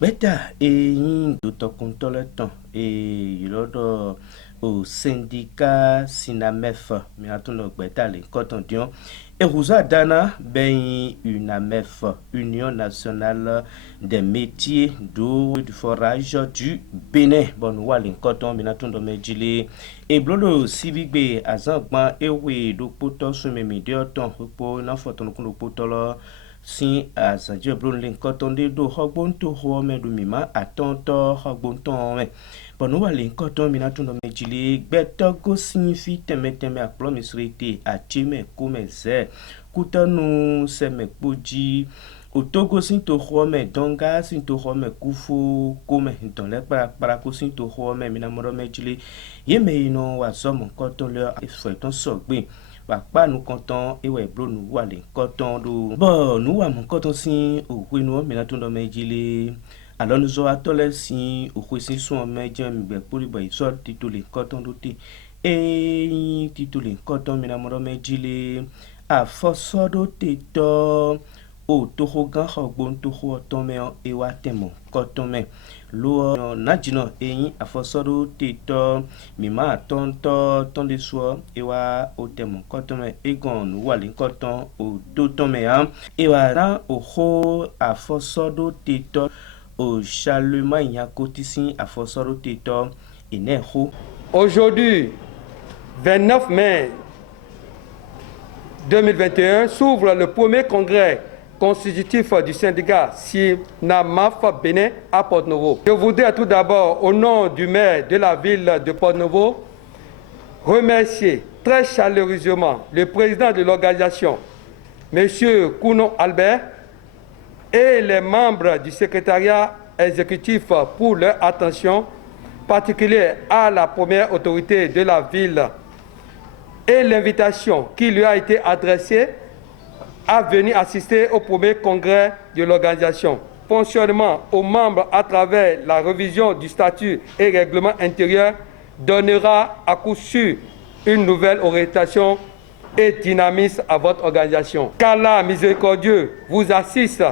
Beta eyín dòtọ̀kùntọ́lẹ́tàn lọ́dọ̀ au syndicat Sinamef minatun gbẹ̀tàlẹ̀ kọ́tàndínlọ́n Erouza Dana ben UNAMEF, Union nationale des métiers d'eau du forage du Bénin. Bon, wale koton minatun do mejile. E blodo sibigbe azangban ewe do poto sumemi de oton po na foton kun do poto lo si azanje blon lin koton de do hogbon to ho me do mima atonto hogbon ton me. Bon, wale koton minatun do mejile gbetogo signifie teme akplo misrete achime komeze kutanu semekpoji otogo sinto xɔme dɔnga sinto xɔme kufo kome ntɔlɛ kparakparako sinto xɔme minamɔdɔ mɛdzile yeme yinɔ wazɔmɔ kɔtɔn lɛ efɔɛtɔn sɔgbe wakpa nukɔtɔn ewɛ blo nuwale kɔtɔn do bɔn nuwamɔ kɔtɔn si òwe nuwɔ minatɔn dɔ mɛdzile alɔnuzɔ atɔlɛ si òwe si sɔn mɛdzɛ migbɛ kpolibɔ isɔ titole kɔtɔn do te eyin titole kɔtɔn minamɔdɔ mɛdzile afɔsɔɖo tetɔ o toho gã xɔgbon toho tɔmɛ ewa tɛmɔ kɔtɔmɛ lo nadzinɔ eyin afɔsɔɖo tetɔ mima tɔntɔ tɔndesoɔ ewa o tɛmɔ kɔtɔmɛ egɔn nuwali kɔtɔn o do tɔmɛ ya ewa na o xɔ afɔsɔɖo tetɔ o salema nyakotisi afɔsɔɖo tetɔ ene xɔ. Aujourd'hui, 29 mai 2021, s'ouvre le premier congrès constitutif du syndicat Sinamaf Bénin à Porto-Novo. Je voudrais tout d'abord, au nom du maire de la ville de Porto-Novo, remercier très chaleureusement le président de l'organisation, M. Kouno Albert, et les membres du secrétariat exécutif pour leur attention particulière à la première autorité de la ville et l'invitation qui lui a été adressée à venir assister au premier congrès de l'organisation. Fonctionnement aux membres à travers la révision du statut et règlement intérieur donnera à coup sûr une nouvelle orientation et dynamisme à votre organisation. Qu'Allah miséricordieux vous assiste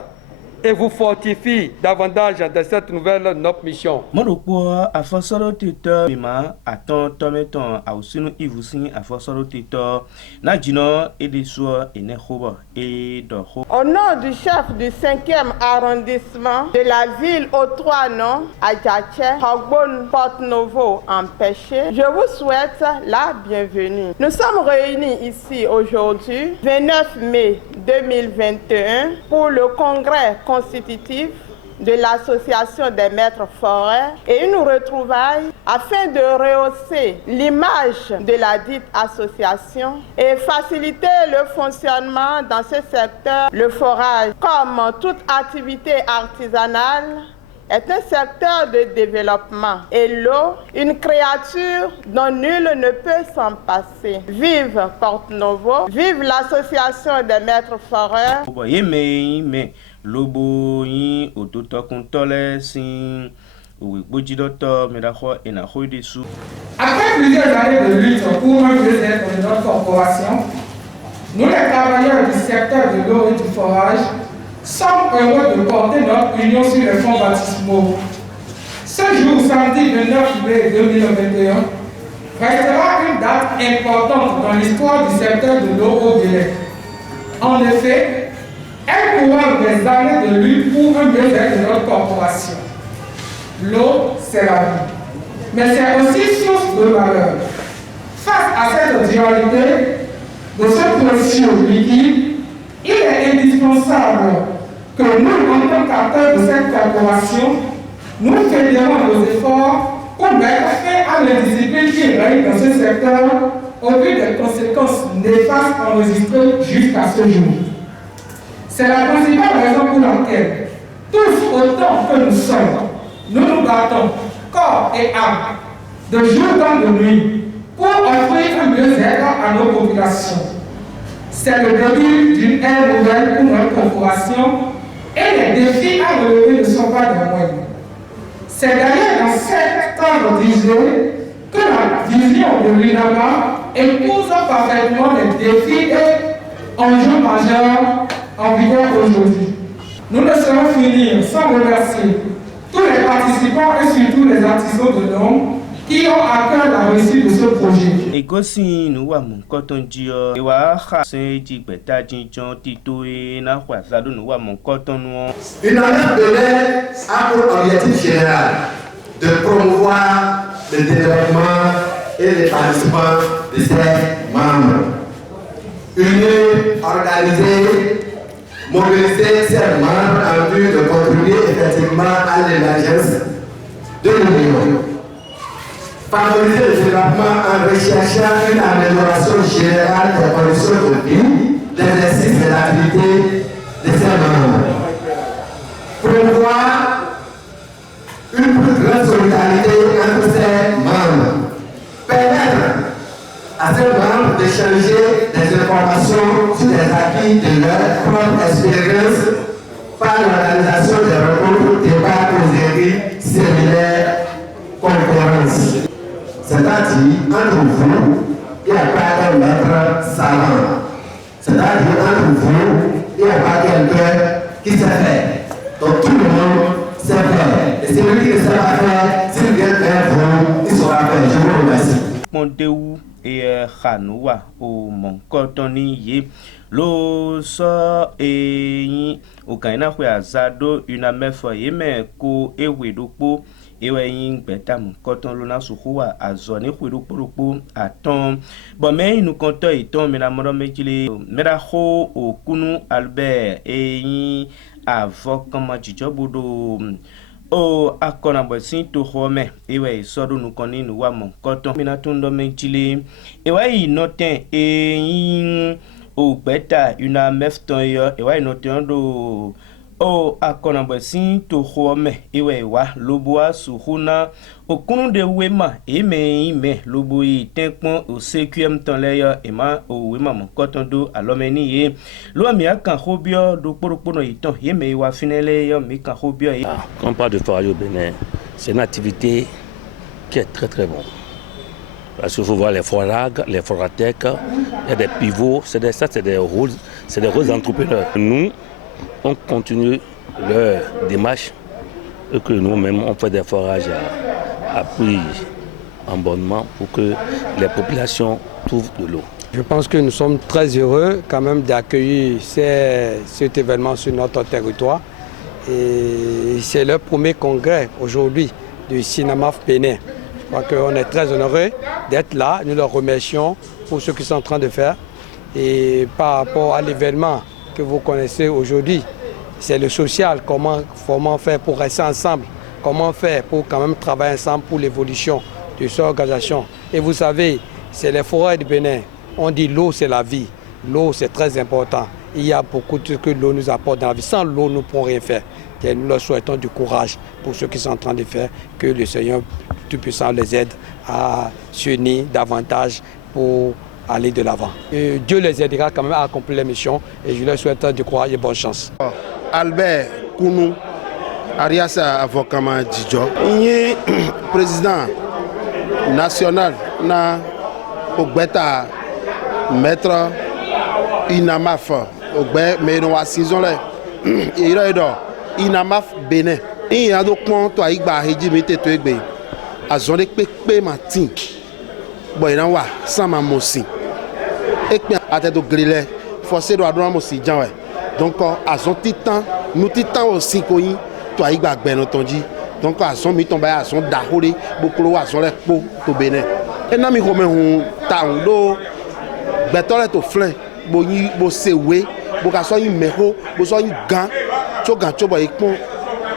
et vous fortifie davantage de cette nouvelle notre mission. Morokpo afɔsɔrɔ tetɔ mima atɔn tɔmɛtɔn awusinu ivusin afɔsɔrɔ tetɔ nadzinɔ edesoɔ enexobɔ edɔxɔ. Au nom du chef du 5e arrondissement de la ville aux trois noms, Adjatché, Hogbon, Porto-Novo, Empêché, je vous souhaite la bienvenue. Nous sommes réunis ici aujourd'hui, 29 mai 2021, pour le congrès constitutif de l'association des maîtres forêts et une retrouvaille afin de rehausser l'image de la dite association et faciliter le fonctionnement dans ce secteur. Le forage, comme toute activité artisanale, est un secteur de développement et l'eau, une créature dont nul ne peut s'en passer. Vive Porto-Novo, vive l'association des maîtres foreurs. Lobo yin odotokuntole sin owegbojidotɔ medaxɔ enaxɔ de su. Après plusieurs années de lutte pour un mieux-être de notre corporation, nous les travailleurs du secteur de l'eau et du forage sommes heureux de porter notre union sur les fonds baptismaux. Ce jour, samedi 29 mai 2021, restera une date importante dans l'histoire du secteur de l'eau au Bénin. En effet, elle couronne des années de lutte pour un mieux-être de notre corporation. L'eau, c'est la vie, mais c'est aussi source de malheur. Face à cette dualité de ce précieux liquide, il est indispensable que nous, en tant qu'acteurs de cette corporation, nous fédérons nos efforts pour mettre fin à l'indiscipline qui règne dans ce secteur au vu des conséquences néfastes enregistrées jusqu'à ce jour. C'est la principale raison pour laquelle, tous autant que nous sommes, nous nous battons, corps et âme, de jour comme de nuit, pour offrir un mieux-être à nos populations. C'est le début d'une ère nouvelle pour notre corporation et les défis à relever ne sont pas de moindre. C'est d'ailleurs dans cet cadre d'idée que la vision de l'UNAMA épouse parfaitement les défis et enjeux majeurs en vigueur aujourd'hui. Nous ne saurions finir sans remercier participants et surtout les artisans de l'homme qui ont à cœur la réussite de ce projet. Egosi nous wa mon coton dio ewa ha senji beta jinjon tito na kwa zado nous wa mon coton nous. Une année de l'air a pour objectif général de promouvoir le développement et l'épanouissement de ses membres. Unis, organiser, mobiliser ses membres en vue de contribuer effectivement à l'émergence de l'Union. Favoriser le développement en recherchant une amélioration générale des conditions de vie, d'exercice de l'activité de ses membres. Promouvoir une plus grande solidarité entre ses membres. Permettre à ces membres d'échanger des informations sur les acquis de leur propre expérience par l'organisation des rencontres, débats, causeries, séminaires, conférences. C'est-à-dire, entre vous, il n'y a pas un maître savant. C'est-à-dire, entre vous, il n'y a pas quelqu'un qui sait faire. Donc tout le monde sait faire. Et celui qui ne sait pas faire, s'il vient faire vous, il saura faire. Je vous remercie. Pondeu et Khanoua au mon cotoni ye lo so e o kaina kwa zado una mefa yeme ko ewedopo ewe yin beta mon coton lona suhuwa azone kwirupurupu aton bo me inu konto iton mena moro mekile mera ho okunu Albert e yin avokama jijobudo o akona bosin to home ewe sodu nu koni nu wa mon koton mina tundo mejile ewe noten yin o beta una mefton yo ewe noten do o akona bosin to home ewe wa loboa suhuna okunu de wema ime lobo yi tenpon o CQM ton leyo ema o wema mon koton do alomeni ye lo mi akan hobio do poropono iton yeme wa finele yo mi kan hobio. Quand on parle de forage au Bénin, c'est une activité qui est très très bonne. Parce qu'il faut voir les forages, les foratèques, il y a des pivots, c'est des rôles entrepreneurs. Nous, on continue leur démarche et que nous-mêmes, on fait des forages à prix en abonnement pour que les populations trouvent de l'eau. Je pense que nous sommes très heureux quand même d'accueillir cet événement sur notre territoire. Et c'est le premier congrès aujourd'hui du Sinamaf Bénin. Je crois qu'on est très honorés d'être là. Nous leur remercions pour ce qu'ils sont en train de faire. Et par rapport à l'événement que vous connaissez aujourd'hui, c'est le social, comment faire pour rester ensemble, comment faire pour quand même travailler ensemble pour l'évolution de cette organisation. Et vous savez, c'est les forêts du Bénin. On dit l'eau c'est la vie, l'eau c'est très important. Il y a beaucoup de ce que l'eau nous apporte dans la vie. Sans l'eau, nous ne pouvons rien faire. Et nous leur souhaitons du courage pour ce qu'ils sont en train de faire, que le Seigneur Tout-Puissant les aide à s'unir davantage pour aller de l'avant. Dieu les aidera quand même à accomplir la mission et je leur souhaite du courage et bonne chance. Albert Kounou, Ariasa Avokama Djidjo, président national na Ogbeta maître Inamaf Ogbe Menoa Sizole Inamaf Bénin. Il y a donc toi Igba Hejimite to Egbe. Azonde Pepe Matin. Boynawa Sama Mosi. Ekpe Atedo Grille. Forcé doit droit Mosi Janwe. Donc azon titan, nous titan aussi koyi toi Igba Ben entendu. Donc azon mi tombe azon dahole bokolo azon le po to Bénin. Et na mi rome hu taundo betole to flin boyi bo sewe bo ka so yin meho bo so yin gan cho bo ipon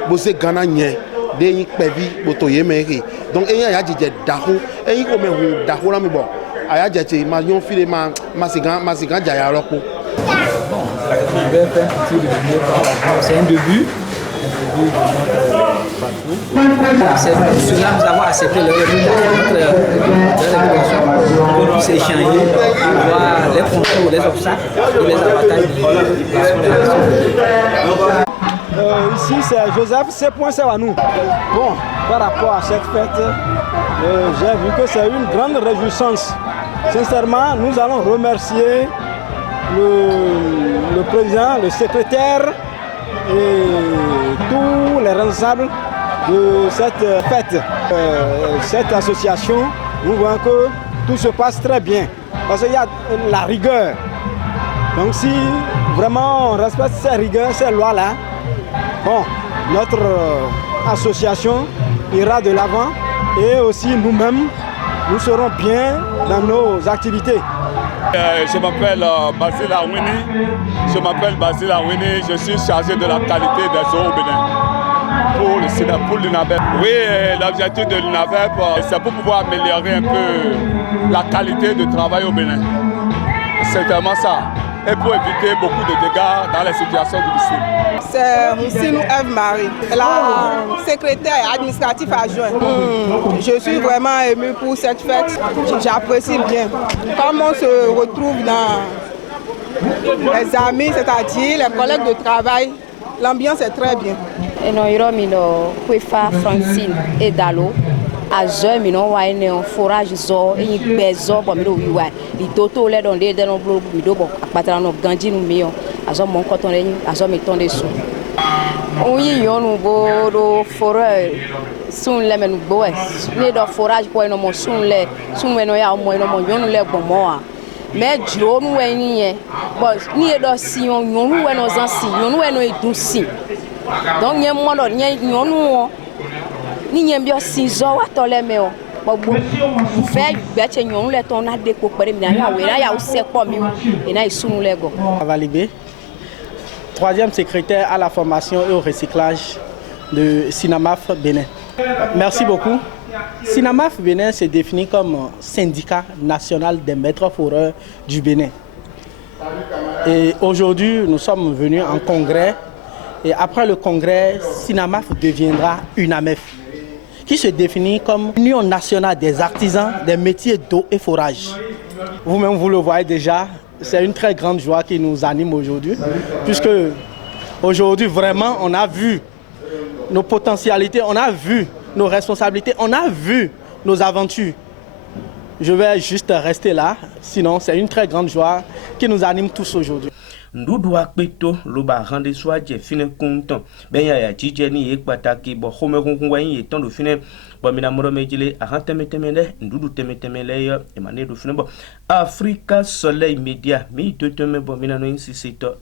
bo se gana yen de yin pevi bo to ye meri. Donc eyan ya jije daho eyin ko me hu daho la mi bo aya jeche ma yon file ma masigan jaya lopo. Bon, je vais faire un petit résumé. C'est un début de notre parcours. C'est pour cela que nous avons accepté leur invitation pour qu'on puisse échanger, voir les contours, les obstacles et les avantages de ici, c'est Joseph C.Servanou. Bon, par rapport à cette fête, j'ai vu que c'est une grande réjouissance. Sincèrement, nous allons remercier le président, le secrétaire et tous les responsables de cette fête, cette association, nous voyons que tout se passe très bien. Parce qu'il y a la rigueur. Donc si vraiment on respecte ces rigueurs, ces lois-là, bon, notre association ira de l'avant et aussi nous-mêmes, nous serons bien dans nos activités. Je m'appelle Basile Awini. Je suis chargé de la qualité des eaux au Bénin pour l'UNAVEP. Oui, l'objectif de l'UNAVEP, c'est pour pouvoir améliorer un peu la qualité de travail au Bénin. C'est vraiment ça. Et pour éviter beaucoup de dégâts dans les situations difficiles. C'est Roussinou Eve-Marie, la secrétaire administrative adjointe. Je suis vraiment émue pour cette fête. J'apprécie bien. Comme on se retrouve dans les amis, c'est-à-dire les collègues de travail, l'ambiance est très bien. Et nous avons Francine et Dalo. Azɔ mi nɔ wa ene forage zɔ eyi gbɛ zɔ bɔ mi do wi wa li toto lɛ dɔn de nɔ blo mi do bɔ akpatara nɔ ganji nu mi yɔ azɔ mɔ nkɔtɔn de azɔ mi tɔn de su. Òun yi nyɔnu bo do forɛ sun lɛ mɛ nugbo ɛ ne dɔ forage kɔ enɔ mɔ sun wɛ nɔ ya mɔ enɔ mɔ nyɔnu lɛ gbɔmɔ wa mɛ dzro nu wɛ ni yɛ bɔn ni yɛ dɔ si yɔ nyɔnu wɛ nɔ zan si nyɔnu wɛ nɔ edun si donc nye mɔ dɔ nye nyɔnu wɔ. Ni nyembio sinzo wa tole me o gbogbo fe gbeche nyonu le ton na depo pere mi na ya we na ya o se po mi e na isunu le go. Valibé, troisième secrétaire à la formation et au recyclage de Sinamaf Bénin. Merci beaucoup. Sinamaf Bénin se définit comme syndicat national des maîtres foreurs du Bénin. Et aujourd'hui, nous sommes venus en congrès. Et après le congrès, Sinamaf deviendra UNAMEF, qui se définit comme Union nationale des artisans des métiers d'eau et forage. Vous-même, vous le voyez déjà, c'est une très grande joie qui nous anime aujourd'hui, puisque aujourd'hui, vraiment, on a vu nos potentialités, on a vu nos responsabilités, on a vu nos aventures. Je vais juste rester là, sinon c'est une très grande joie qui nous anime tous aujourd'hui. Ndudu akpeto loba rende soaje fine kontan ben ya jije ni e pataki bo home konkun wa yin ton do fine bo mina moro mejile ahan temetemele ndudu temetemele yo e mane do fine bo Africa Soleil Media mi to teme bo mina no insisito